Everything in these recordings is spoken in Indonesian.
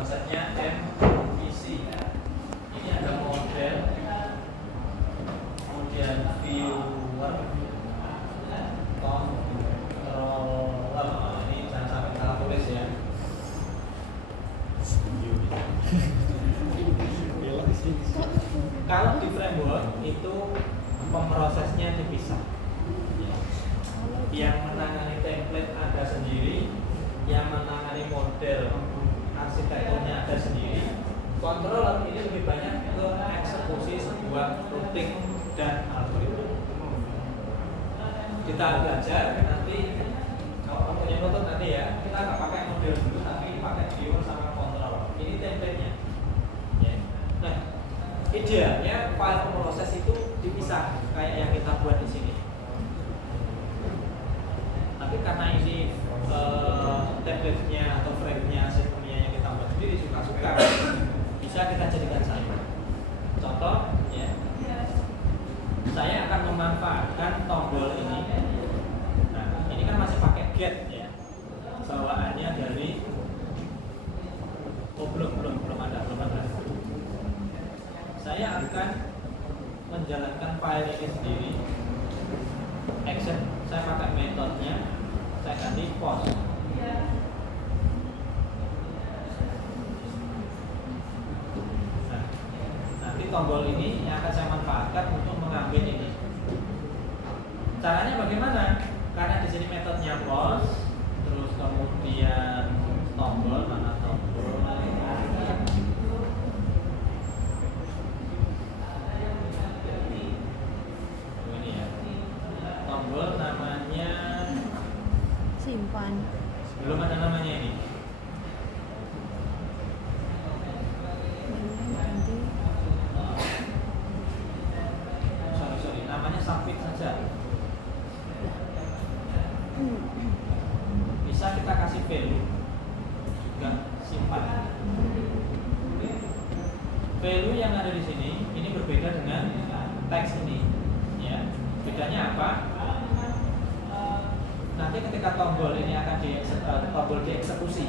konsepnya MVC. Ini ada model, kemudian viewer, controller. Ini jangan sampai salah tulis ya. Kalau di framework itu pemrosesnya dipisah. Yang menangani template ada sendiri, yang menangani model arsitekturnya ada sendiri. Controller ini lebih banyak ke eksekusi sebuah routing dan algoritma. Kita belajar nanti kalau kamu punya notebook nanti ya, kita nggak pakai model dulu, tapi pakai viewer sama controller. Ini template-nya. Ya. Nah, idealnya file pemroses itu dipisah kayak yang kita buat di sini. Tapi karena ini template-nya atau frame-nya sistemnya yang kita buat sendiri suka-suka, bisa kita jadikan satu. Contoh, ya, saya akan memanfaatkan tombol ini. Nah, ini kan masih pakai get ya, bawaannya dari belum ada. Saya akan menjalankan file ini sendiri. Action, saya pakai metodenya, saya ganti post. Nah, nanti tombol ini yang akan saya manfaatkan untuk mengambil ini. Caranya bagaimana? Karena di sini metodenya post, terus kemudian tombol, mana tombol? Ini ya. Tombol namanya simpan. belum ada namanya ini. Sorry, namanya submit saja. Bisa kita kasih value juga simpan. Value yang ada di sini ini berbeda dengan teks ini, ya. Bedanya apa? Nanti ketika tombol ini akan tombol dieksekusi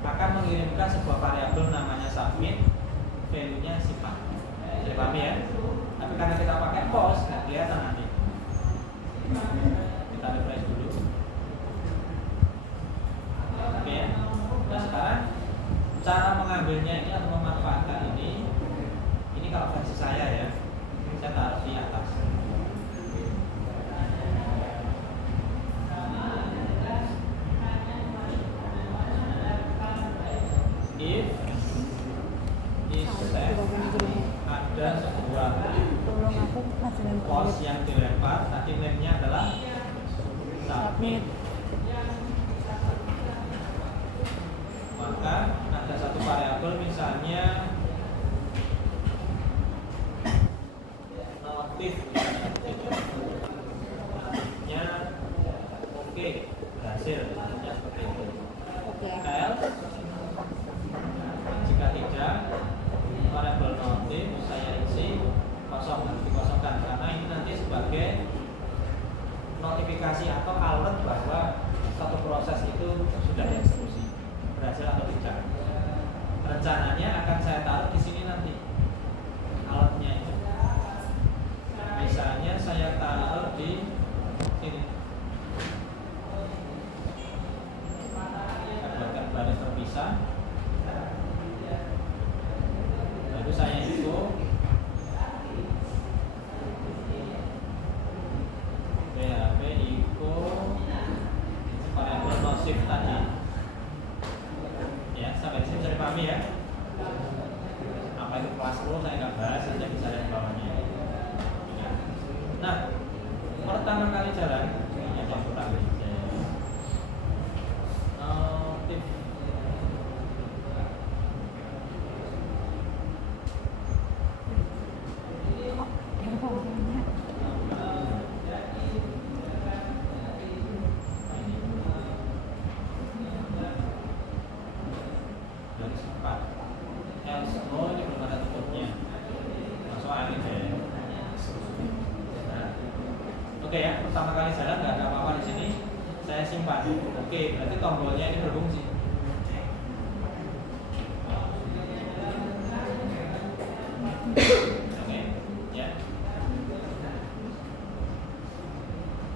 akan mengirimkan sebuah variabel namanya submit, value-nya simpan. Jadi pahami ya? Tapi karena kita pakai post nggak kelihatan nanti. Kita refresh dulu. Oke ya. Nah sekarang cara mengambilnya ini atau memanfaatkan ini kalau versi saya ya, saya taruh di atas. If is set, ada sebuah post yang dilempar, tadi name-nya adalah submit. Maka ada satu variabel misalnya notif, notifnya oke, berhasil, seperti itu. Else, jika tidak, variabel notif saya isi kosong, nanti dikosongkan karena ini nanti sebagai notifikasi atau alert bahwa satu proses itu sudah dieksekusi, berhasil atau tidak. Rencananya akan saya taruh di sini nanti alertnya itu. Misalnya saya taruh di sini. Saya buatkan baris terpisah. Lalu saya echo PHP echo variabel nosif tadi. Ya, sampai di sini bisa dipahami ya. Apa itu kelas flow saya nggak bahas, saja bisa lihat bawahnya. Nah, pertama kali jalan ini ada kurang notif. Dari sempat else ini belum ada tutupnya, masuk angin deh. Nah, oke ya, pertama kali jalan nggak ada apa-apa di sini, saya simpan. Oke, berarti tombolnya ini berfungsi. Oke, ya.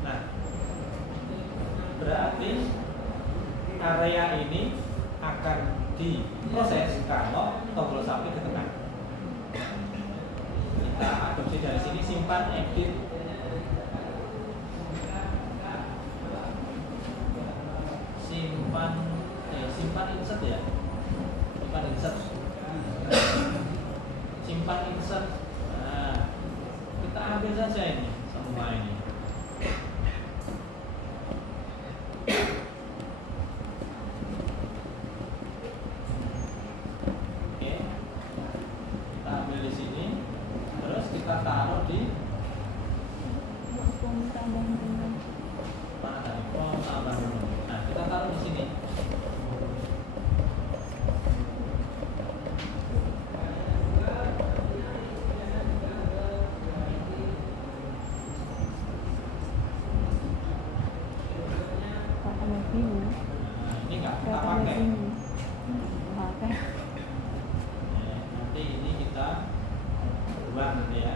Nah, berarti area ini akan diproses kalau tombol submit ditekan. Kita adopsi dari sini, simpan, edit, simpan insert ya, simpan insert. Nah, kita ambil saja ini semua ini. Oke, kita ambil di sini, terus kita taruh di mana tadi? Tambah dulu. Nah, kita taruh di sini. Ini nggak kita pakai. Nanti ini kita buang nanti ya.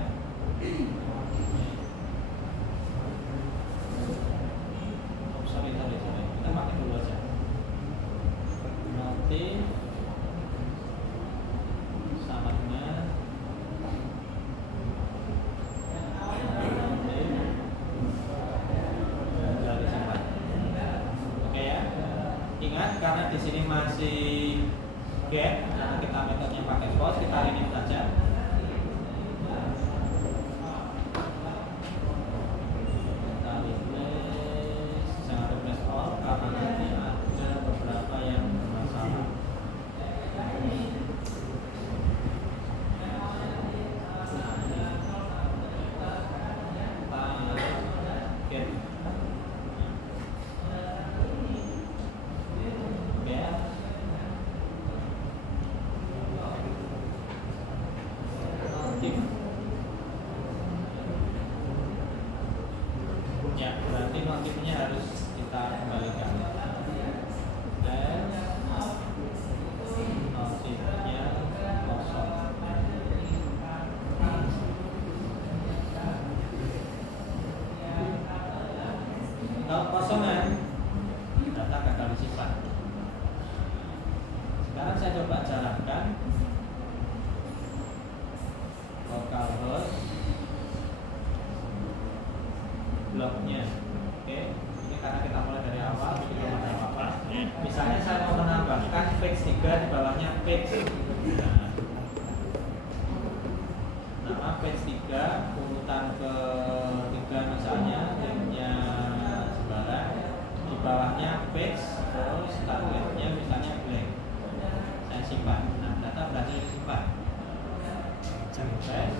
Sorry. Kita pakai dulu aja. Nanti sama dengan dari simpan. Oke ya. Ingat karena di sini masih get, karena kita metodenya pakai post, kita rename saja. Kita replace, jangan replace all karena nanti ada beberapa yang bermasalah. Get. Ya, berarti notifnya harus kita kembalikan. Dan notifnya kosong. Kalau kosongan, data gagal disimpan. Sekarang saya coba jalankan localhost bloknya. Oke, ini karena kita mulai dari awal, jadi belum ada apa-apa. Misalnya saya mau menambahkan page 3 di bawahnya page. Nama page 3 urutan ke 3 misalnya, linknya sembarang, di bawahnya page, terus targetnya misalnya blank. Saya simpan. Nah, data berhasil disimpan. Refresh.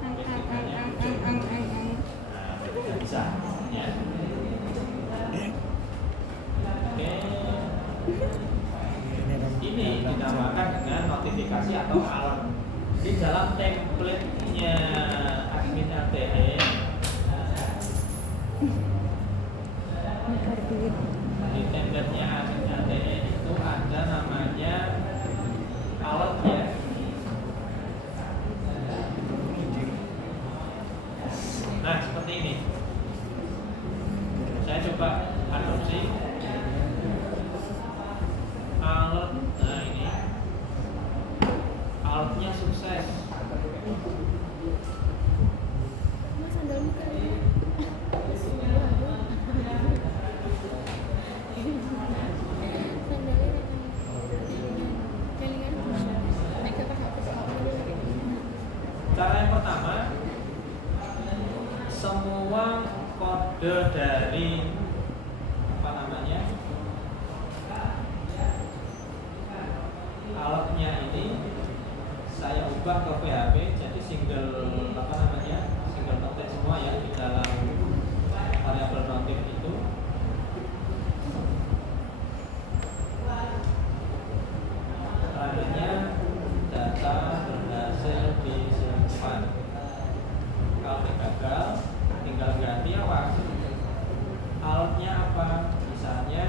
Page 3-nya muncul. Tidak bisa ya. Oke, ini dinamakan dengan notifikasi atau alert. Di dalam template-nya admin LTE, di template-nya admin LTE itu ada namanya alert ya. Nah, seperti ini. Saya coba adopsi alert. Nah, ini alertnya sukses. Mas sandalmu kali. Cara yang pertama, semua kode dari apa namanya alertnya ini saya ubah ke PHP jadi single apa namanya single content semua ya di dalam variabel notif itu. Terakhirnya data berhasil disimpan. Kalau gagal tinggal ganti apa? Alertnya apa? Misalnya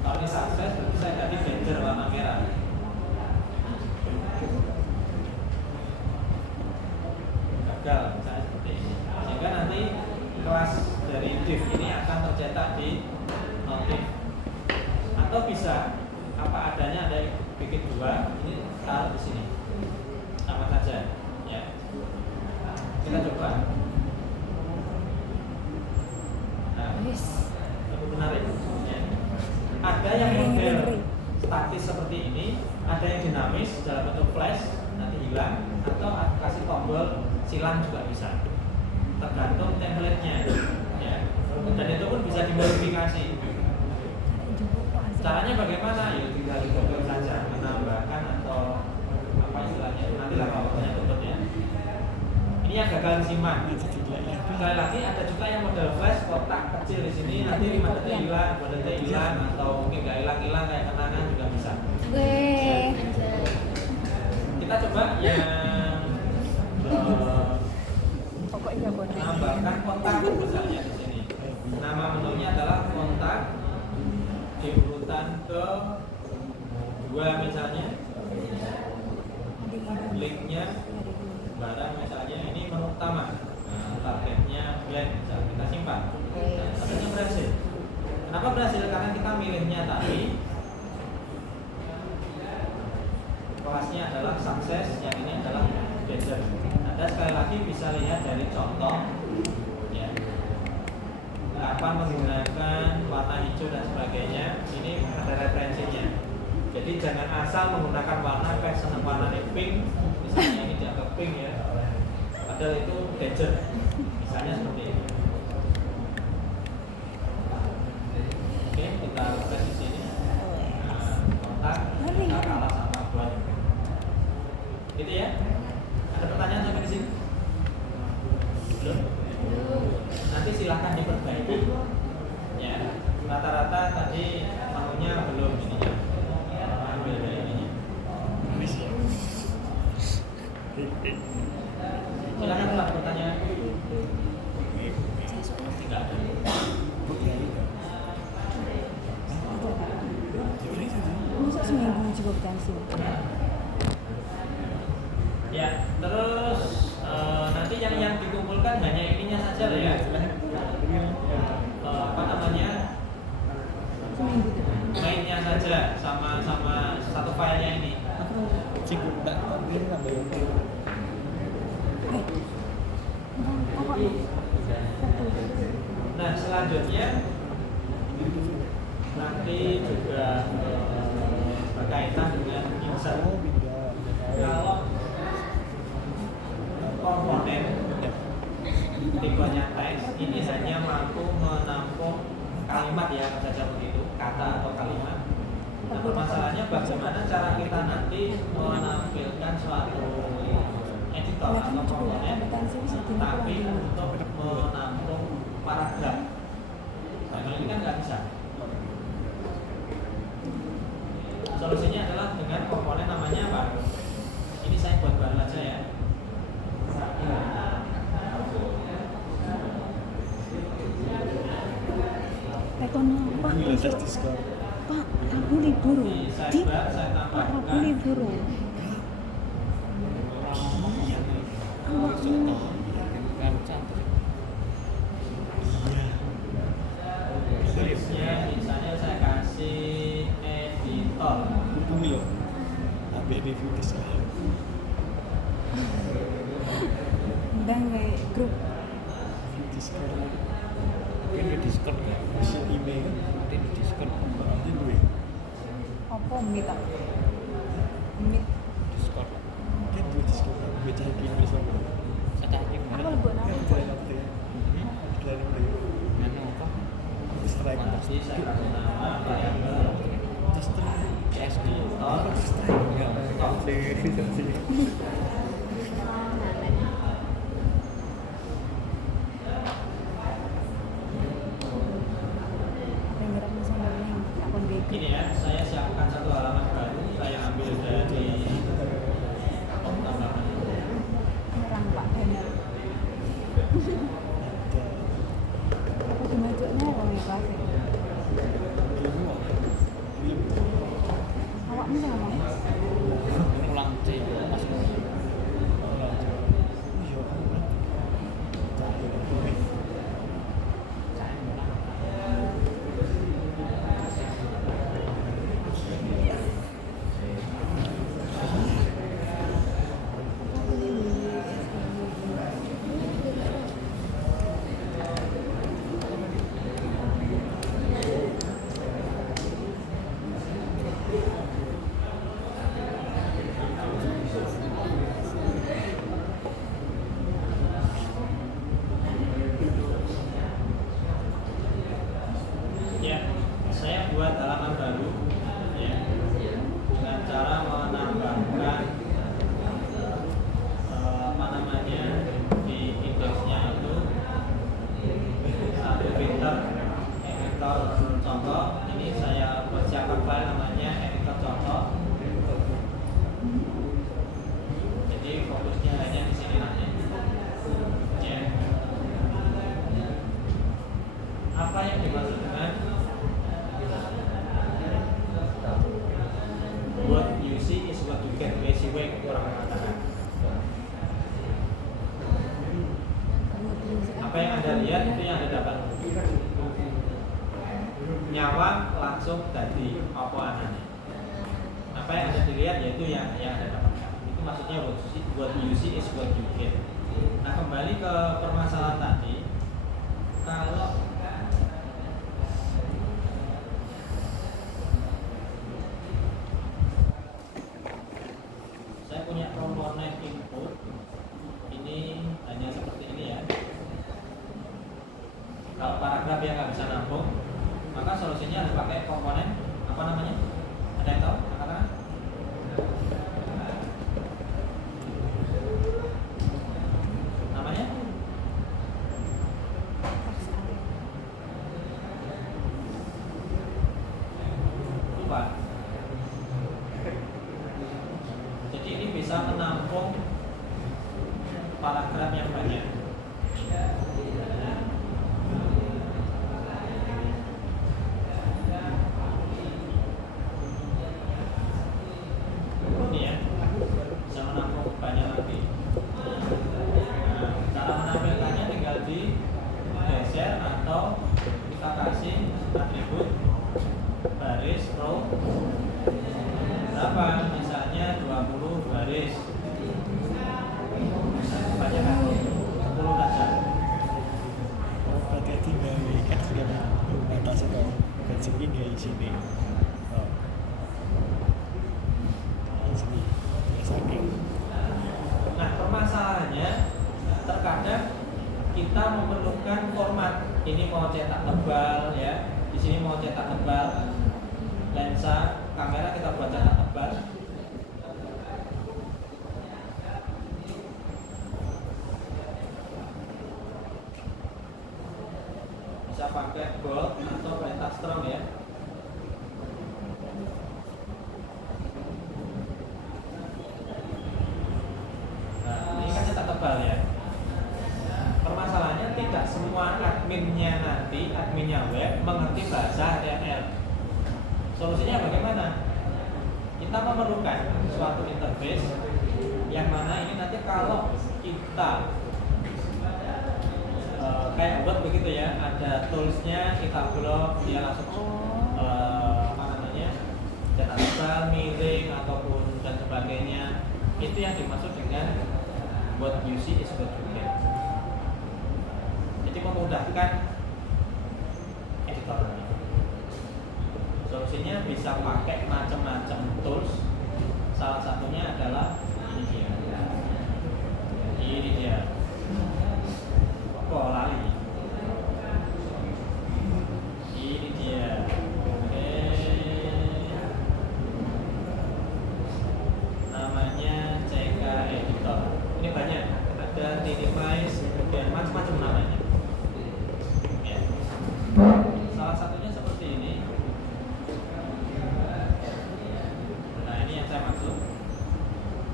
kalau ini sukses berarti saya ganti banner warna merah. tadi notif, atau bisa apa adanya ada bikin dua, ini taruh di sini sama saja ya. Kita coba. Nah, lebih menarik ya. Ada yang model statis seperti ini, ada yang dinamis dalam bentuk flash nanti hilang, atau kasih tombol silang juga bisa, tergantung template-nya ya. Dan itu pun bisa dimodifikasi. Caranya bagaimana? Ya tinggal dicoba saja, menambahkan atau apa istilahnya, nanti lah waktunya tutup ya. Ini yang gagal disimpan. Sekali lagi ada juga yang model flash kotak kecil di sini, nanti 5 detik hilang, 2 detik hilang, atau mungkin nggak hilang-hilang kayak kenangan juga bisa. Kita coba yang menambahkan kontak misalnya di sini. Nama menunya adalah kontak di urutan ke 2 misalnya. Linknya barang misalnya ini menu utama. Nah, targetnya blank, misalnya kita simpan. Nah, artinya berhasil. Kenapa berhasil? Karena kita milihnya tadi kelasnya adalah sukses, yang ini adalah desert. Anda sekali lagi bisa lihat dari contoh ya, kapan menggunakan warna hijau dan sebagainya. Ini ada referensinya. Jadi jangan asal menggunakan warna kayak senang warna pink, misalnya ini dianggap pink ya, padahal itu desert, misalnya seperti ini. Oke, kita refresh di sini. Nah, kontak kita kalah sama buat. Gitu ya. Ada pertanyaan sampai di sini? Belum? Nanti silahkan diperbaiki. Ya, rata-rata tadi maunya belum ininya. Ambil dari ininya. Silahkan kalau ada pertanyaan. Tidak ada. Masa seminggu cukup tensi? Ya, terus nanti yang dikumpulkan hanya ininya saja lah ya. Apa namanya? Mainnya saja sama satu filenya ini. Nah, selanjutnya nanti juga berkaitan dengan insert. Kalau komponen tipenya teks ini hanya mampu menampung kalimat ya, saja begitu, kata atau kalimat. Nah, permasalahannya bagaimana cara kita nanti menampilkan suatu editor atau komponen tapi untuk menampung paragraf. Nah, kalau ini kan nggak bisa. Solusinya adalah dengan komponen namanya apa? Ini saya buat baru aja ya. Pak, Rabu libur. Pak, Rabu libur. Tulisnya misalnya saya kasih editor. Dan grup apa minta mit apa lebih nama Jadi saya kasih nama variabel ini ya, saya siapkan satu halaman baru, saya ambil dari tambahan. orang Pak Benar. Aku dimajuknya orang yang kasih. Awakmu sama? Pulang C. membuat halaman baru ya, dengan cara menambahkan apa namanya di indeksnya itu satu filter editor contoh. Ini saya persiapkan file namanya editor contoh. Jadi fokusnya hanya di sini nanti ya. Apa yang dimaksud dengan what you see is what you get? WCW orang mengatakan. Apa yang Anda lihat itu yang Anda dapat. Nyawa langsung tadi apa anaknya. Apa yang Anda dilihat yaitu yang Anda dapatkan. Itu maksudnya what you see is what you get. Nah, kembali ke permasalahan tadi. Kalau saya punya komponen input ini hanya seperti ini ya. Kalau paragraf yang nggak bisa nampung, maka solusinya harus pakai komponen apa namanya? Ada yang tahu? Angkat tangan. Namanya? Lupa. Jadi ini bisa menampung paragraf yang banyak. Ini ya, bisa menampung banyak lagi. Nah, cara menampilkannya tinggal di geser atau kita kasih atribut baris row berapa, misalnya 20 baris. Banyak kan? 10 saja. Pakai tinggal kan sudah batas atau gaji ini di sini. Sini, saking. Nah, permasalahannya terkadang kita memerlukan format. Ini mau cetak tebal ya, di sini mau cetak tebal. Lensa kamera kita buat cetak tebal. Bisa pakai bold atau perintah strong ya. Nah, ini kan cetak tebal ya. Permasalahannya tidak semua adminnya nanti, adminnya web mengerti bahasa HTML. Solusinya bagaimana? Kita memerlukan suatu interface yang mana ini nanti kalau kita kayak Word begitu ya, ada toolsnya, kita blok, dia langsung apa namanya, cetak tebal, miring ataupun dan sebagainya. Itu yang dimaksud dengan what you see is what you get. Jadi memudahkan editor. Solusinya bisa pakai macam-macam tools. Salah satunya adalah ini dia. Ini dia. Kok lali? Ini dia. Oke. Namanya CK Editor. Ini banyak. Ada Minimize, kemudian macam-macam namanya. Ya. Salah satunya seperti ini. Nah, ini yang saya maksud.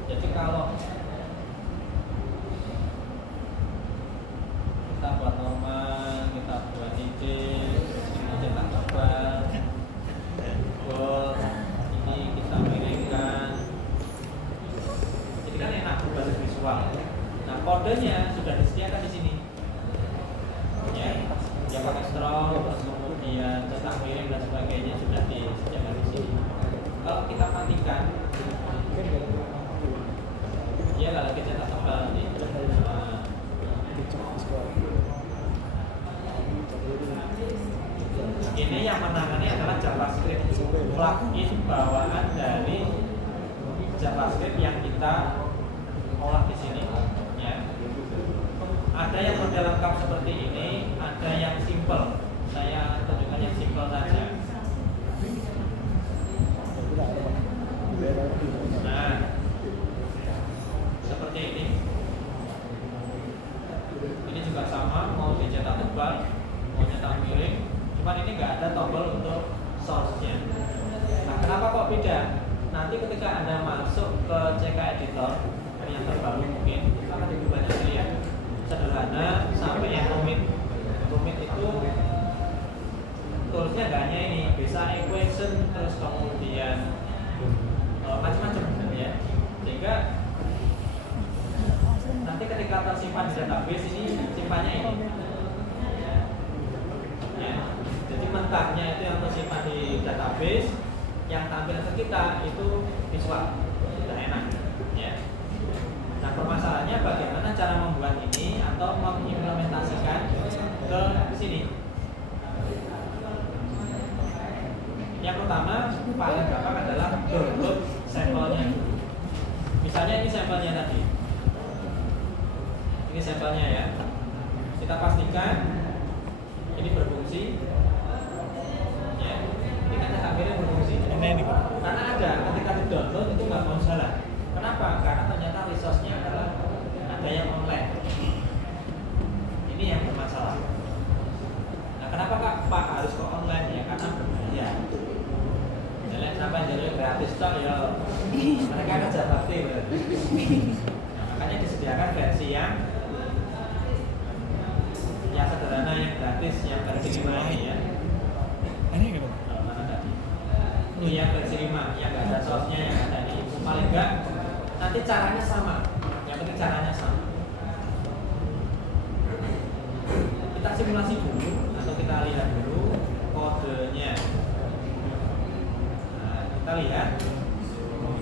Jadi kalau kita buat normal, kita buat titik, ini cetak tebal, bold, ini kita miringkan. Jadi kan enak berbasis visual. Nah, kodenya sudah disediakan di sini. Ya, dia pakai strong, terus kemudian cetak miring dan sebagainya sudah disediakan di sini. Kalau kita matikan, dia nggak lagi cetak tebal nih. Ini yang menangani adalah JavaScript, plugin bawaan dari JavaScript yang kita olah di sini. Ya. Ada yang model lengkap seperti ini, ada yang simple. Saya tunjukkan yang simple saja. tidak, nanti ketika Anda masuk ke CK Editor yang terbaru mungkin itu akan lebih banyak pilihan sederhana sampai yang rumit. Rumit itu toolsnya nggak hanya ini, bisa equation terus kemudian macam-macam ya. Sehingga nanti ketika tersimpan di database ini simpannya ini. Ya. Jadi mentahnya itu yang tersimpan di database, yang tampil ke kita itu visual, sudah enak. Ya. Nah permasalahannya bagaimana cara membuat ini atau mengimplementasikan ke sini. Yang pertama paling gampang adalah download sampelnya. Misalnya ini sampelnya tadi. Ini sampelnya ya. Kita pastikan ini berfungsi. Ya. Ini kan akhirnya berfungsi. Ini Karena ada ketika di download itu nggak mau jalan. Kenapa? Karena ternyata resource-nya adalah ada yang online. Ini yang bermasalah. Nah, kenapa Pak harus ke online ya? Karena ya. Jadi kenapa jadi gratis toh ya? Mereka kerja bakti berarti. Nah, makanya disediakan versi yang sederhana, yang gratis, yang versi 5 ini ya. Ini gitu. Mana tadi? Ini yang versi 5, yang nggak ada source-nya, yang ada ini. Paling enggak nanti caranya sama. Yang penting caranya sama. Kita simulasi dulu atau kita lihat dulu kodenya. Nah, kita lihat.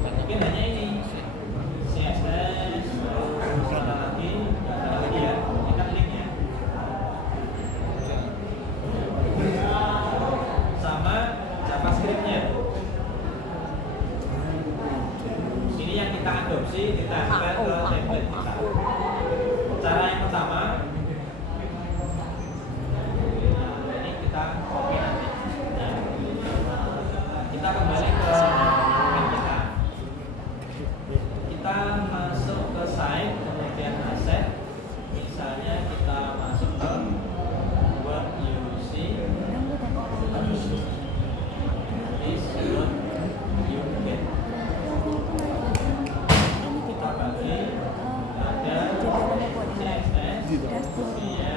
Mungkin hanya ini CSS, terus ada lagi, nggak ada lagi ya. Ini kan linknya. Sama JavaScript-nya. Ini yang kita adopsi, kita tempel ke template kita. Cara yang pertama, ini kita copy nanti. Nah, kita kembali ke domain kita. Kita masuk ke site, kemudian asset. Misalnya kita masuk ke what you see is what you get. Kita bagi ada CSS, kemudian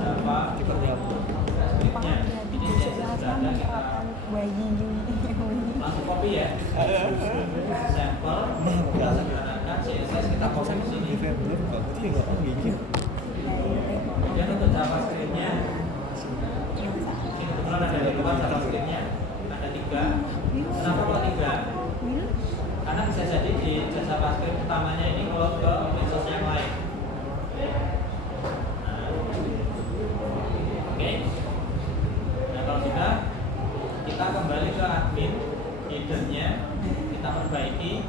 Java, scriptnya. Ini CSS sudah ada, kita langsung copy ya. Sampel, kita sederhanakan CSS, kita copy ke sini. Kemudian untuk JavaScript-nya, ini kebetulan ada di luar JavaScript-nya, ada 3. Kenapa kok 3? Karena bisa jadi di JavaScript utamanya ini kalau ke resource yang lain. Nah, oke. Nah kalau sudah, kita kembali ke admin, hidden-nya, kita perbaiki.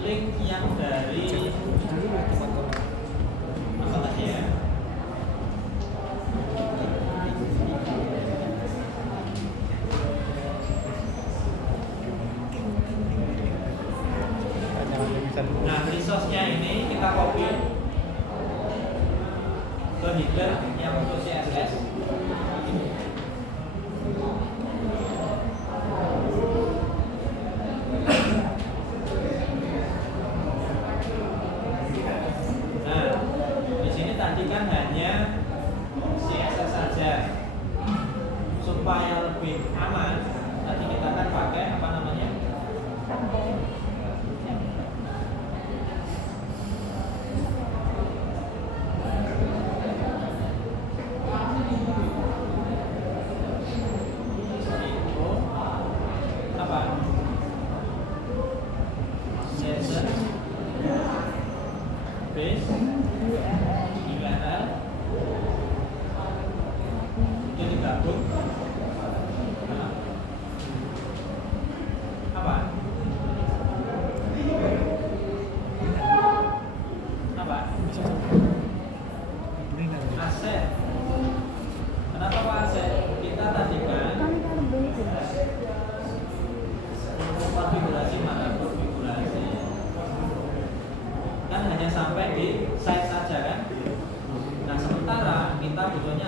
Link yang dari apa tadi ya? Nah, resource-nya ini kita copy ke header yang untuk CSS. Nah, di sini tadi kan hanya CSS saja. Supaya lebih aman, tadi kita kan pakai apa namanya? Itu digabung. Nah,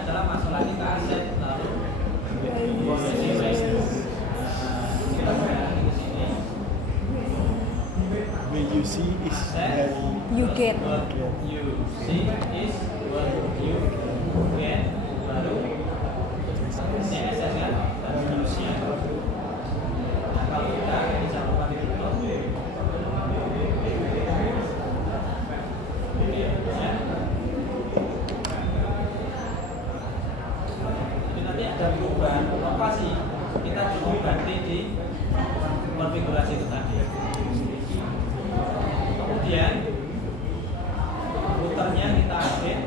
adalah masalah kita aset lalu posisi kita kembali ke sini. WUC is very You get. What you see is what you get. Baru CSS kan dan use-nya. Nah kalau kita ini jangan lupa ditutup. Ya. Jadi nanti ada perubahan lokasi. Kita cukup ganti di konfigurasi itu tadi. Kemudian routernya kita update.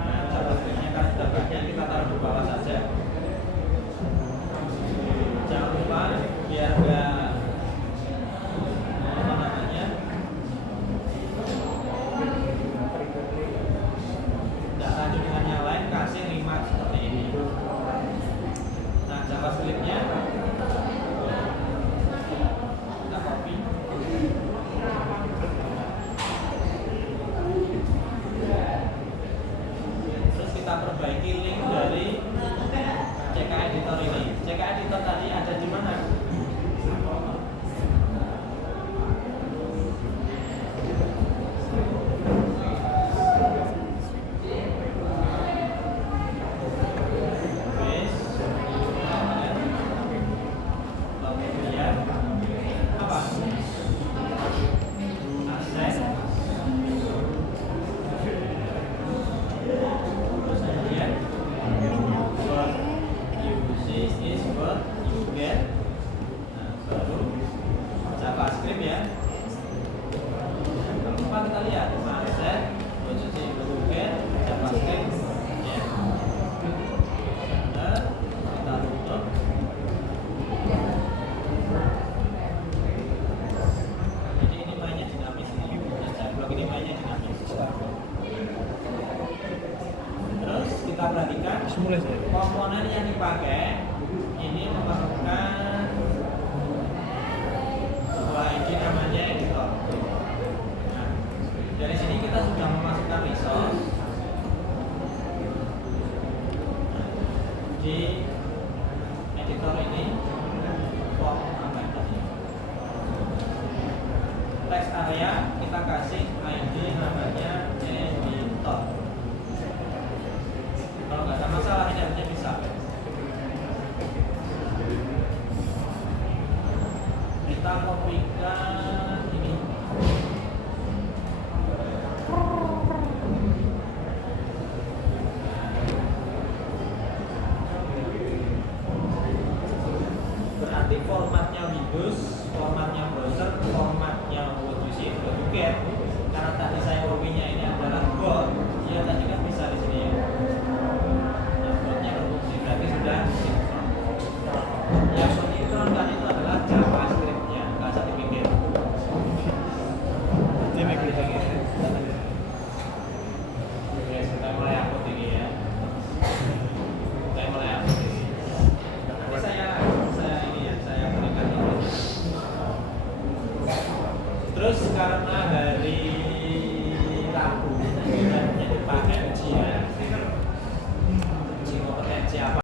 Nah, JavaScript-nya kan sudah banyak, kita taruh di bawah saja. Jangan lupa biar nggak apa namanya nggak lanjut dengan yang lain, kasih 5 seperti ini. Nah, JavaScript-nya kita copy. Terus kita perbaiki link dari CK Editor ini. CK Editor tadi ada di mana? Base, kemudian apa? Aset. Terus kemudian what you see is what you get. Nah, baru JavaScript ya. Kalau lupa kita lihat aset, what you see, what you get, JavaScript. Ya. Benar. Kita tutup. Jadi ini mainnya dinamis ini. Blok ini mainnya dinamis. Terus kita perhatikan mulai saya. komponen yang dipakai ini memerlukan sebuah ID namanya editor. Nah, dari sini kita sudah memasukkan resource di editor ini. Form apa tadi? Text area kita kasih ID namanya editor. Kalau nggak ada masalah ini harusnya bisa. Kita kopikan